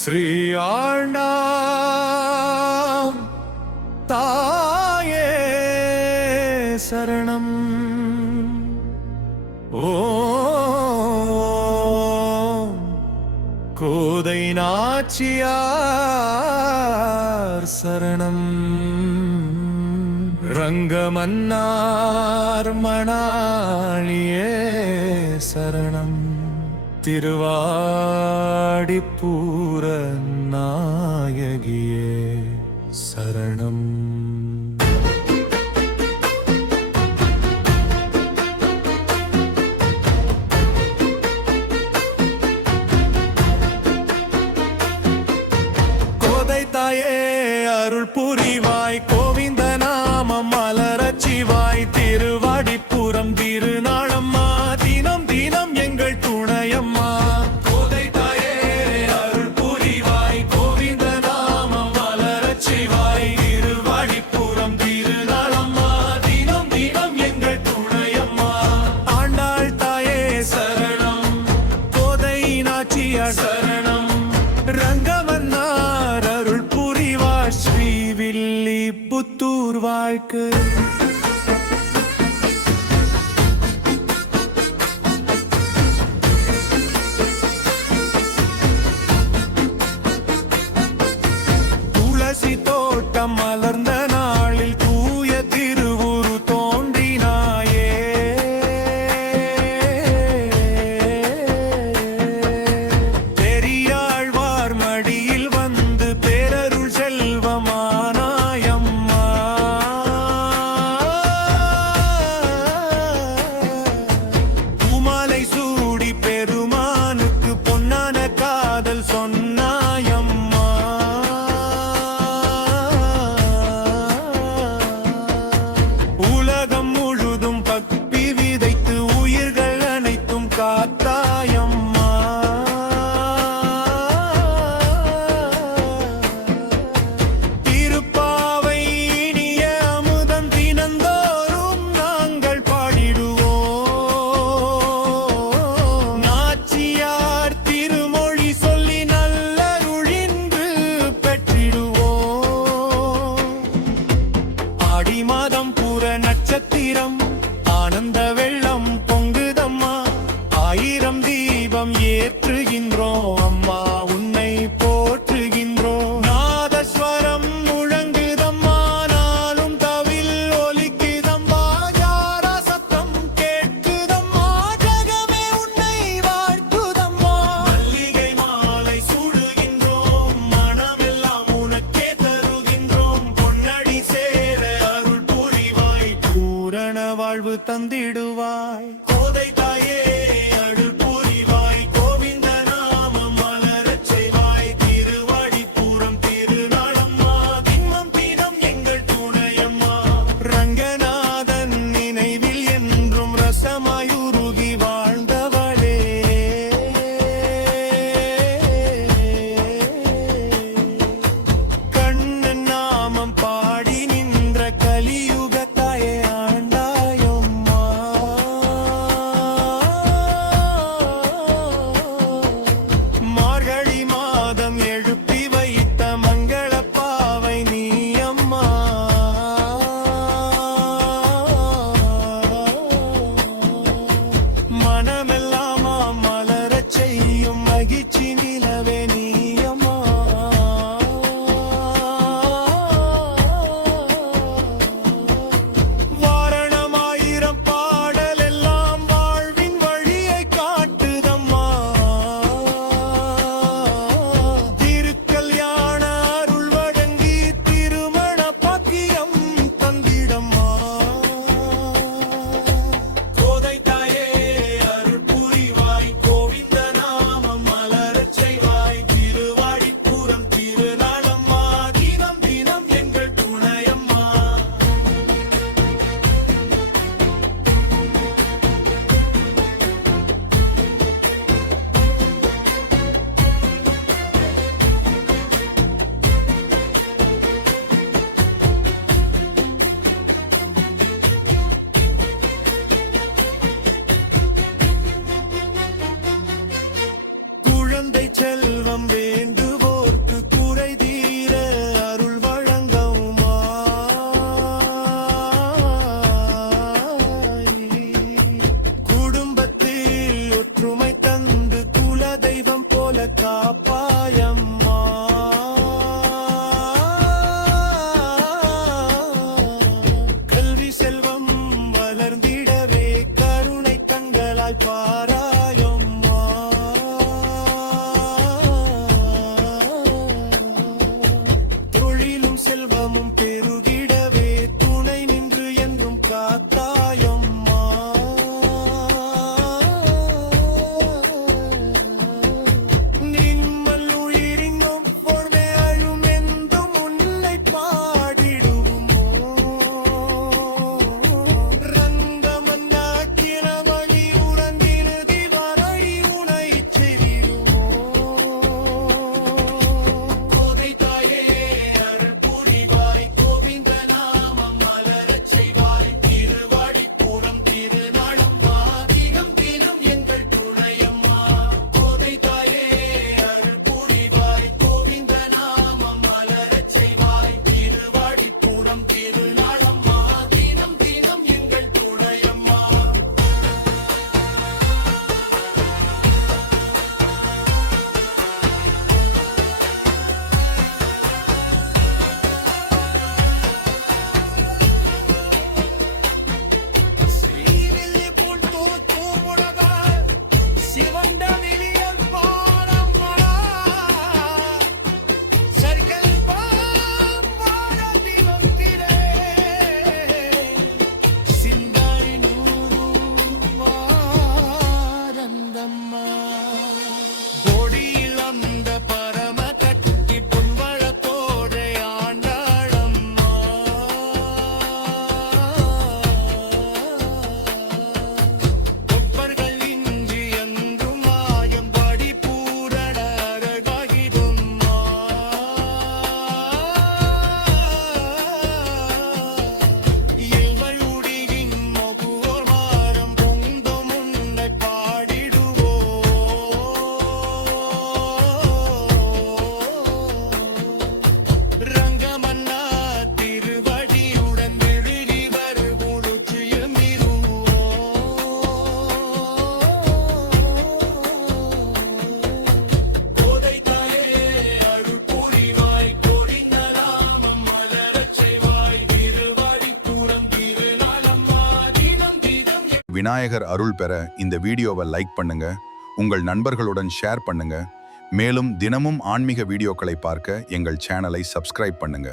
ஸ்ரீ ஆண்டாம் தாயே சரணம். ஓம் கோதை நாச்சியார் சரணம். ரங்கமன்னார் மணாளியே சரணம். திருவாடிப்பூர நாயகியே சரணம். கோதை தாயே அருள் புரிவாய், கோவிந்த நாமம் மலரச்சிவாய். திருவாடிப்புறம் திருநாளம்மா, தினம் தினம் எங்கள் துணையம்மா. கோதை தாயே அருள் புரிவாய், கோவிந்த நாமம் மலரச்சிவாய். திருவாடிப்புறம் திருநாளம்மா, தினம் தினம் எங்கள் துணையம்மா. ஆண்டாள் தாயே சரணம், கோதை நாச்சியார் சரணம். ரங்கமன்னார் அருள் புரிவார், ஸ்ரீவில்லிபுத்தூர் வாழ்க்கு. துளசி தோட்டம் மலர்ந்த நாளில் தூய திருவுரு தோன்றினாயே. பெரியாழ்வார் மடியில் வந்து பேரருள் செல்வமானாயம்மா. பூமாலை சூடி பெருமானுக்கு பொன்னான காதல் சொன்னாயம்மா. உலகம் முழுதும் பக்தி விதைத்து உயிர்கள் அனைத்தும் காத்தாயம்மா. திருப்பாவை இனிய அமுதம் தினந்தோறும் நாங்கள் பாடிடுவோம். நாச்சியார் திருமொழி சொல்லி நல்லருளின்று பெற்றிடுவோம். ஆடி மாதம் பூர நட்சத்திரம் ஆனந்த வெள்ளம் பொங்குதம்மா. 1000 தீபம் ஏற்றுகின்றோம் அம்மா, உன்னை போற்றுகின்றோம். நாதஸ்வரம் முழங்குதம்மா, நாளும் தவில் ஒலிக்குதம்மா. ஜார சத்தம் கேட்குதம்மா, ஜகமே உன்னை வாழ்த்துதம்மா. மல்லிகை மாலை சூடுகின்றோம், மனமெல்லாம் உனக்கே தருகின்றோம். பொன்னடி சேர அருள் புரிவாய், பூரண வாழ்வு தந்திடுவாய். கோதை தாயே அருள் புரிவாய், கோவிந்த நாமம் மலரச் செய்வாய். திருவாடிப்புறம் திருநாளம்மா, தினம் தினம் எங்கள் துணையம்மா. ரங்கநாதன் நினைவில் என்றும் ரசமாயுருகி வாழ்ந்தவளே. கண்ணன் நாமம் பாடி நின்ற கலியுக தாயே ஆண்டாயம்மா. அருளாய் பாராயம்மா. தொழிலும் செல்வமும் பெருகிடவே துணை நின்று என்றும் காத்தாயம்மா. நின்மல் உயிரின் ஒவ்வொரு அழும் என்றும் உன்னை பாடிடுமோ. ரங்கமன்னா கிரமணி உறந்திருதி வரடி உனை செறியுமோ. கோதை தாயே அருள் புரிவாய், கோவிந்த நாமம் மலரச் செய்வாய். திருவாடிப்புறம் திருநாளம்மா, தினம் தினம் எங்கள் துணையம்மா. கோதை தாயே அருள் புரிவாய், கோவிந்த நாமம் மலரச் செய்வாய். திருவாடிப்புறம் திருநாளம்மா, தினம் தினம் எங்கள் துணையம்மா. ஸ்ரீவில்லிபுத்தூர் தூமுலகார் சிவந்த விழியல் பாரம்பரா. சர்க்கல்பாம் வானதிலொத்திரே. சிந்தாய் நூறும் வாரந்தம்மா. கொடியில் அந்த பரம கட்டி புன்வழத்தோடை ஆண்டாளம்மா. கொப்பர்கள் இன்றி என்றும் மாயம் படி பூரண அழகாகிடும்மா. எங்கள் உடியின் மகுவோர் மாறம் பொங்கும் உன்னை பாடிடுவோ. ரங்கமன்னா திருவடியுடன் விழுகி வருவோம் ருச்சியும் கோதை தாயே அருள் புரிவாய், கோரிந்த நாமம் மலரச் செய்வாய். திருவாடிப்புறம் திருநாளம்மா, தினம் தினம் விநாயகர் அருள் பெற இந்த வீடியோவை லைக் பண்ணுங்க, உங்கள் நண்பர்களுடன் ஷேர் பண்ணுங்க. மேலும் தினமும் ஆன்மீக வீடியோக்களை பார்க்க எங்கள் சேனலை சப்ஸ்கிரைப் பண்ணுங்க.